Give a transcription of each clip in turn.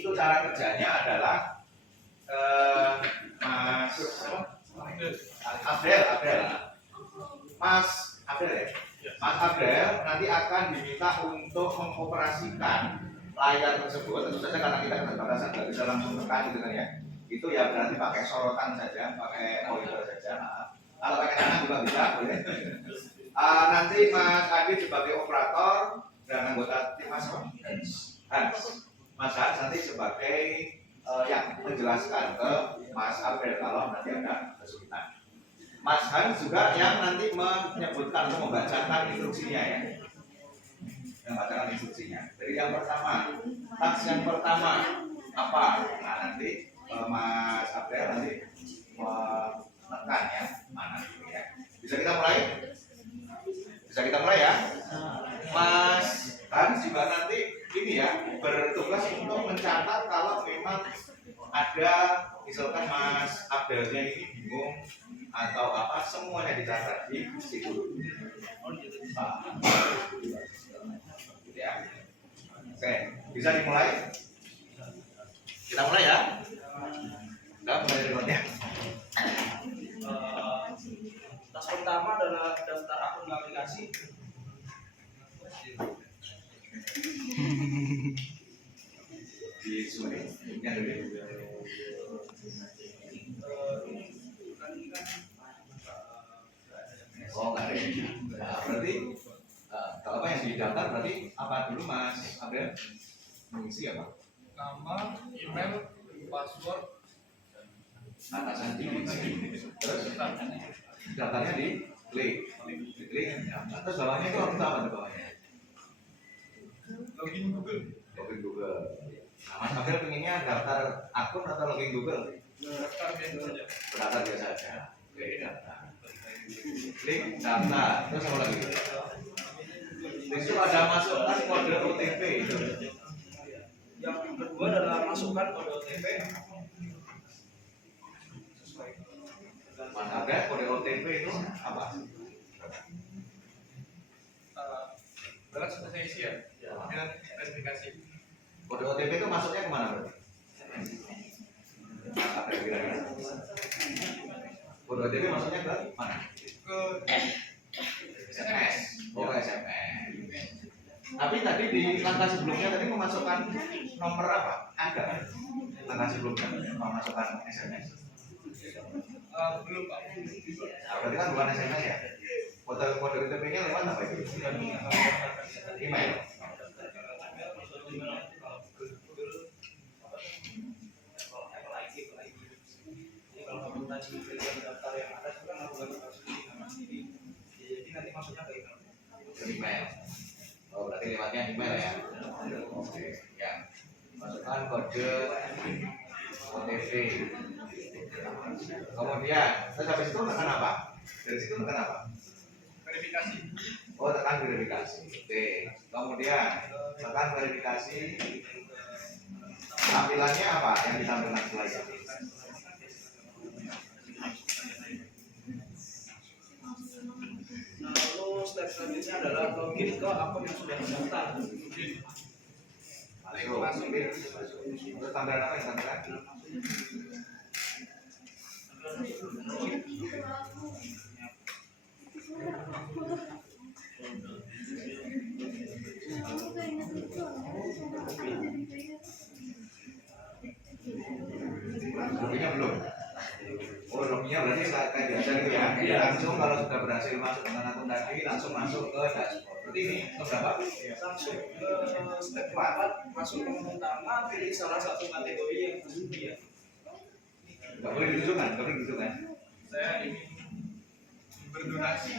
itu cara kerjanya adalah Mas Abdel Mas Abdel nanti akan diminta untuk mengoperasikan layar tersebut. Tentu saja karena kita keterbatasan nggak bisa langsung tekan gitu kan ya. Itu ya berarti pakai sorotan saja, pakai monitor saja. Kalau pakai tangan juga bisa, boleh. Nanti Mas Adit sebagai operator dan anggota tim Mas Hans nanti sebagai yang menjelaskan ke Mas Abel kalau nanti ada kesulitan. Mas Hans juga yang nanti menyebutkan atau membacakan instruksinya ya. Membacakan instruksinya. Jadi yang pertama, taks yang pertama apa? Nah nanti Mas Abel nanti menekan ya mana ini ya. Bisa kita mulai? Bisa kita mulai ya? Mas Hans juga nanti ini ya bertugas untuk mencatat kalau memang ada misalkan Mas Abdelnya ini bingung atau apa semuanya dicatat di situ. Ya. Oke, bisa dimulai? Kita mulai ya? Udah mulai rekodnya. Tas pertama adalah daftar akun aplikasi. Di sini yang dulu. Oh nggak ada. Nah, berarti kalau apa yang didaftar berarti apa dulu Mas Abel? Mengisi apa? Nama, email, password, Atasan di terus daftarnya di klik, terus bawahnya itu apa tuh bawahnya? login Google. Login Google. Nah, Mas Abel pengennya daftar akun atau login Google? Daftar biasa saja. Daftar biasa aja. Oke, daftar. Klik daftar. Terus apa lagi? Di situ ada masukkan kode OTP itu. Yang kedua adalah masukkan kode OTP. Mas Abel kode OTP itu apa? Berarti sudah saya isi ya. Dengan spesifikasi. Kode OTP itu masuknya kemana berarti? Ada kira-kira. Kode OTP masuknya ke mana? Ke SMS. Oh SMS. Tapi tadi di langkah sebelumnya tadi memasukkan nomor apa? Ada kan? Langkah sebelumnya memasukkan SMS. Belum Pak. Nah, berarti kan bukan SMS ya? Kode OTP-nya lewat apa itu? Email. Daftar yang ada itu kan aku jadi nanti masuknya ke email. Email. Oh berarti lewatnya email ya? Oke. Ya. Masukkan kode OTP. Kemudian, terus habis itu tekan apa? Dari situ tekan apa? Verifikasi. Oh tekan verifikasi. Oke. Kemudian tekan verifikasi. Tampilannya apa yang ditampilkan setelah itu? Lalu step selanjutnya adalah login ke akun yang sudah terdaftar. Masuk. Terus tampilan apa yang ditampilkan? Loginya belum. Oh loginya berarti kayak biasa gitu ya. Langsung kalau sudah berhasil masuk dengan akun tadi langsung masuk ke dashboard. Berarti ini berapa? Langsung ke step 4, masuk ke menu utama, pilih salah satu kategori yang tersedia. Nggak boleh ditunjukkan. Saya ingin berdonasi.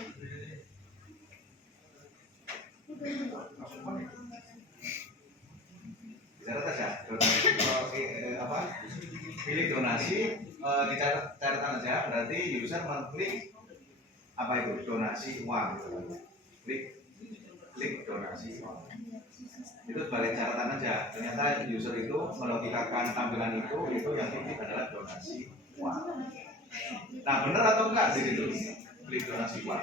Bisa atas ya. Donasi apa? Pilih donasi dicatat catatan aja. Berarti user mengklik apa itu? Donasi uang. Klik donasi uang. Itu sebagai catatan aja. Ternyata user itu melogikakan tampilan itu yang diklik adalah donasi uang. Nah benar atau enggak di situ? Klik donasi uang.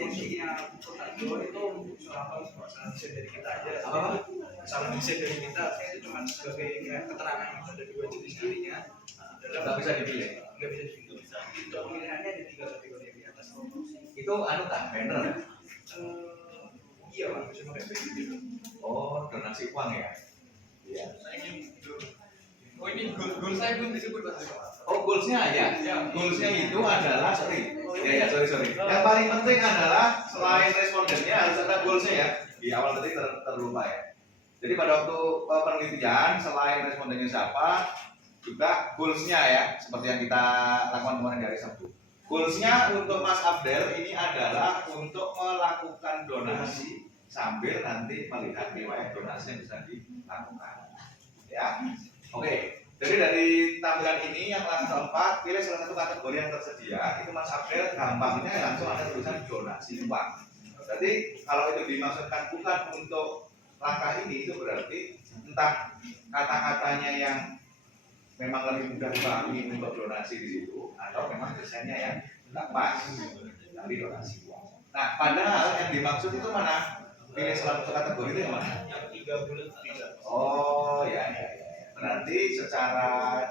intinya Portando itu salah desain dari kita aja. Apa? Salah desain dari kita, saya itu cuma sebagai ya, keterangan yang ada dua jenis dirinya. Nggak bisa dipilih. Nggak bisa dipilih. Untuk pemilihannya ada 3 kategori di atas. Itu anu kan, banner. Iya Pak, bisa pakai gitu. Oh, donasi uang ya? Iya. Saya ingin oh ini goal saya belum disebut Pak. Oh, goalsnya ya? Goalsnya itu adalah, sorry. Sorry. Yang paling penting adalah selain respondennya harus ada goalsnya ya. Di awal tadi terlupa ya. Jadi pada waktu penelitian, selain respondennya siapa, juga goalsnya ya, seperti yang kita lakukan kemarin di hari Sabtu. Goalsnya untuk Mas Abdel ini adalah untuk melakukan donasi sambil nanti melihat riwayat donasi yang bisa dilakukan. Ya, oke. Jadi dari tampilan ini yang langkah keempat, pilih salah satu kategori yang tersedia. Itu Mas Abdel gampangnya langsung ada tulisan donasi uang. Jadi kalau itu dimaksudkan bukan untuk langkah ini, itu berarti entah kata-katanya yang memang lebih mudah dipahami untuk donasi di situ, atau memang desainnya yang tidak pas dari donasi uang. Nah, padahal yang dimaksud itu mana? Pilih salah satu kategori itu yang mana? Yang 3 bulan 3. Oh ya. Berarti secara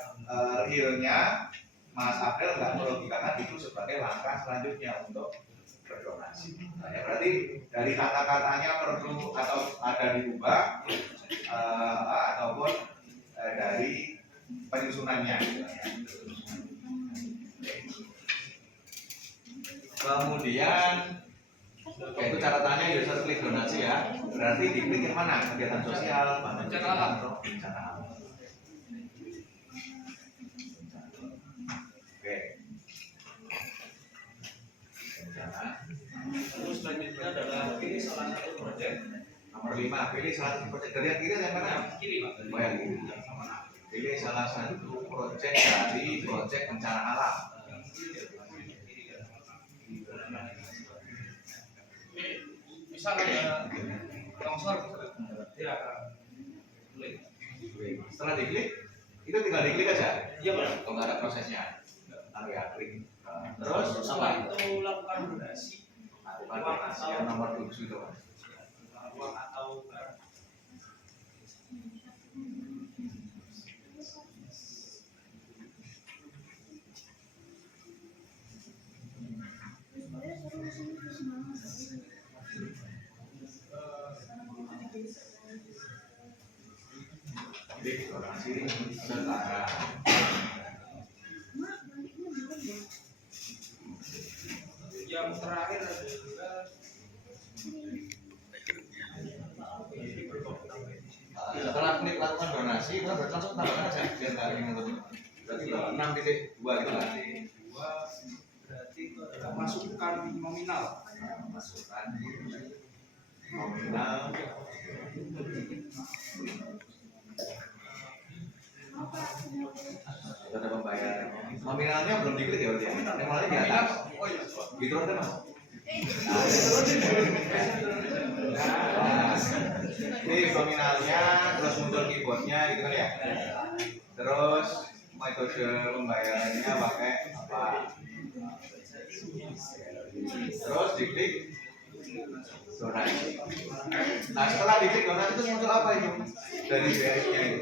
realnya Mas Abdel nggak melogikakan itu sebagai langkah selanjutnya untuk berdonasi. Nah, ya berarti dari kata-katanya perlu atau ada diubah ataupun dari penyusunannya. Kemudian itu catatannya user klik donasi ya. Berarti diklik yang mana? Kegiatan sosial, bencana alam, bencana alam. Oke. Bencana. Terus selanjutnya adalah pilih salah satu proyek. Nomor 5, pilih salah satu proyek dari yang kiri yang mana? Kiri Pak. Oh yang kiri. Pilih salah satu proyek dari proyek bencana alam. Misal ada longsor, ya klik. Setelah diklik, itu tinggal diklik aja. Iya Pak. Kalau nggak ada prosesnya, lalu ya klik. Terus setelah apa? itu lakukan donasi. Lakukan donasi yang nomor 7 itu. Uang atau barang. Klik donasi setara. Yang terakhir adalah Setelah klik lakukan donasi, kita berarti langsung tambahkan aja biar nggak ini untuk berarti 6.2 gitu kan? berarti itu adalah masukan nominal. Masukkan nominal. Itu ada pembayaran. Nominalnya belum diklik ya berarti ya? Nominalnya di atas. Oh iya. Gitu kan mas? Ini nominalnya, terus muncul keyboardnya gitu kan ya. Terus metode pembayarannya pakai apa? Terus diklik donasi. Nah setelah diklik donasi itu muncul apa itu dari BRI-nya itu?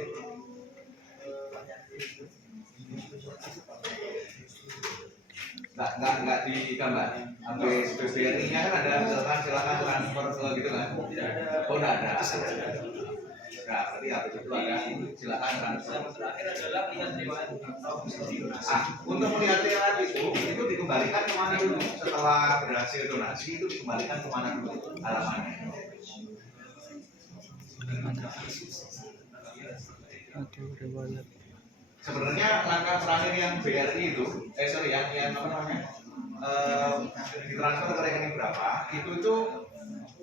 Nggak digambar. Habis BRI-nya kan ada silakan transfer ke gitu kan? Oh nggak ada. Nah, berarti habis itu ada silakan transfer. Yang terakhir adalah lihat riwayat Untuk melihat riwayat itu dikembalikan kemana dulu? Setelah berhasil donasi itu dikembalikan kemana dulu halamannya? Sebenarnya langkah terakhir yang BRI itu, yang apa namanya, ditransfer ke rekening berapa, itu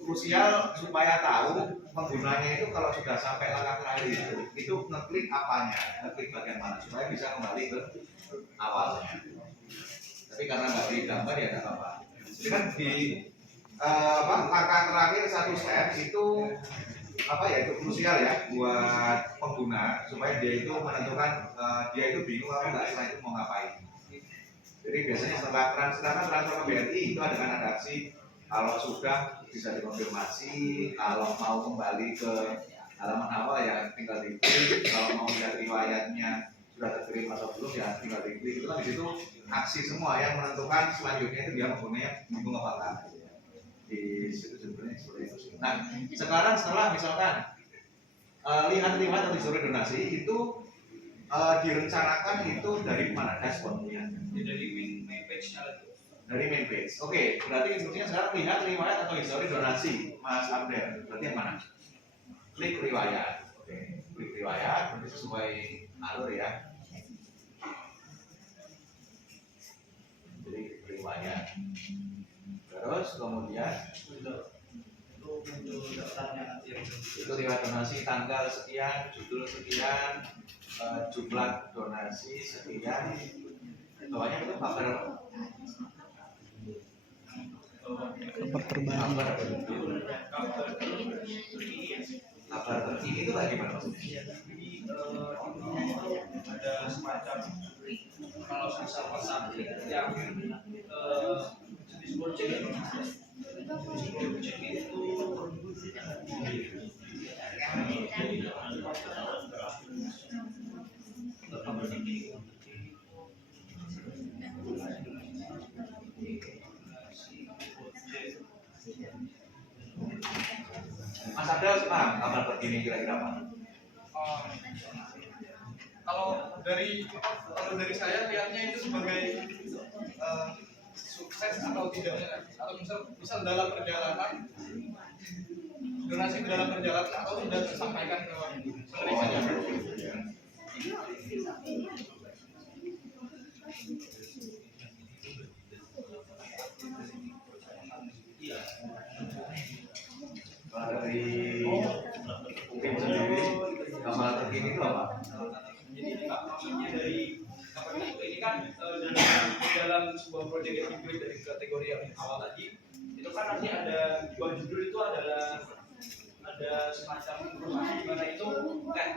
krusial supaya tahu penggunanya itu kalau sudah sampai langkah terakhir itu ngeklik apanya, ngeklik bagian mana supaya bisa kembali ke awalnya. Tapi karena nggak digambar ya nggak apa-apa. Jadi kan di langkah terakhir satu step itu itu krusial ya buat pengguna supaya dia itu menentukan dia itu bingung apa enggak setelah itu mau ngapain. Jadi biasanya setelah transfer ke BRI itu ada aksi Kalau sudah bisa dikonfirmasi. Kalau mau kembali ke halaman awal ya tinggal diklik. Kalau mau lihat riwayatnya sudah terkirim atau belum ya tinggal diklik. Itu kan di situ aksi semua yang menentukan selanjutnya itu dia menggunakan bingung apa enggak. Di situ sebenarnya seperti itu sih. Nah sekarang setelah misalkan lihat riwayat atau histori donasi itu direncanakan itu dari mana dashboardnya? Dari main page-nya lagi. Dari main page. Oke, berarti instruksinya sekarang lihat riwayat atau histori donasi, Mas Abdel. Berarti yang mana? Klik riwayat. Oke, klik riwayat berarti sesuai alur ya. Jadi riwayat. Terus kemudian itu riwayat donasi tanggal sekian, judul sekian, jumlah donasi sekian. Bawahnya itu kabar terbaru. Kabar terkini itu lagi gimana maksudnya? Ada semacam kalau misal pasang yang jenis gojek ya, jenis gojek itu Mas Abdel paham kabar terkini kira-kira apa? kalau dari saya lihatnya itu sebagai sukses atau tidaknya, atau misal dalam perjalanan donasi dalam perjalanan atau sudah tersampaikan ke penerimanya. Kalau dari mungkin sendiri kabar terkini itu apa? Jadi maksudnya dari ini kan dalam sebuah proyek yang dipilih dari kategori yang awal tadi itu kan nanti ada di bawah judul itu ada semacam informasi di mana itu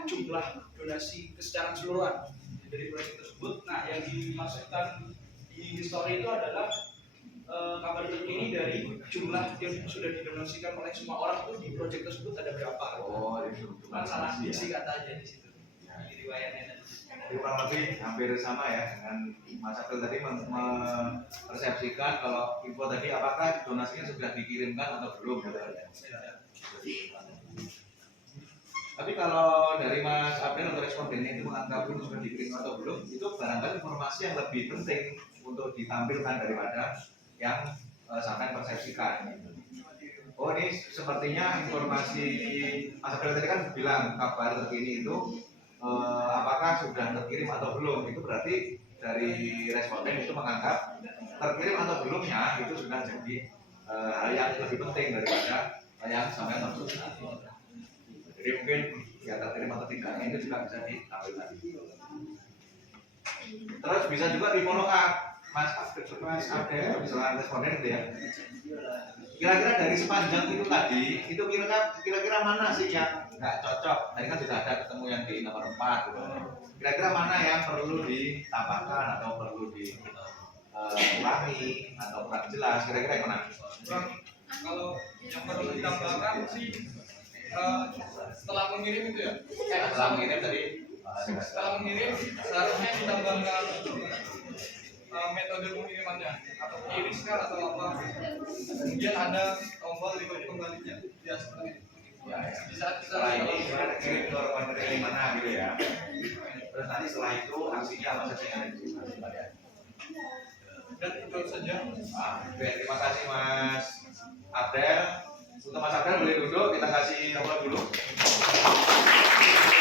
jumlah donasi secara keseluruhan dari proyek tersebut. Nah yang dimaksudkan di story itu adalah kabar terkini dari jumlah yang sudah didonasikan oleh semua orang tuh di proyek tersebut ada berapa. Oh, itu Kan salah isi kata aja di situ di riwayatnya. Jadi kurang lebih hampir sama ya dengan Mas Abdul tadi mempersepsikan kalau info tadi apakah donasinya sudah dikirimkan atau belum gitu ya. Tapi kalau dari Mas Abdul atau respondennya itu menganggap belum sudah dikirim atau belum, itu barangkali informasi yang lebih penting untuk ditampilkan daripada yang sampai persepsikan. Oh ini sepertinya informasi Mas Abdul tadi kan bilang kabar terkini itu apakah sudah terkirim atau belum, itu berarti dari responden itu menganggap terkirim atau belumnya itu sudah jadi hal yang lebih penting daripada yang sampai persepsikan. Jadi mungkin ya terkirim atau tidaknya itu juga bisa ditampilkan. Terus bisa juga di follow up Mas Abdel, misalnya responden itu ya. Kira-kira dari sepanjang itu tadi, itu kira-kira mana sih yang nggak cocok? Tadi kan sudah ada ketemu yang di nomor 4 gitu. Kira-kira mana yang perlu ditambahkan atau perlu dikurangi atau kurang jelas? Kira-kira yang mana? Kalau yang perlu ditambahkan sih setelah mengirim itu ya. Setelah mengirim tadi. Setelah mengirim seharusnya ditambahkan metode pengirimannya atau iriskan atau apa. Kemudian ada tombol kembalinya. Ya seperti itu. Ya, ya. Di saat kita Setelah ini kita kirim ke penerima mana gitu ya. Terus nanti setelah itu aksinya apa saja yang ada di situ. dan itu saja. Oke, terima kasih Mas Abdel. Untuk Mas Abdel boleh duduk, kita kasih nomor dulu.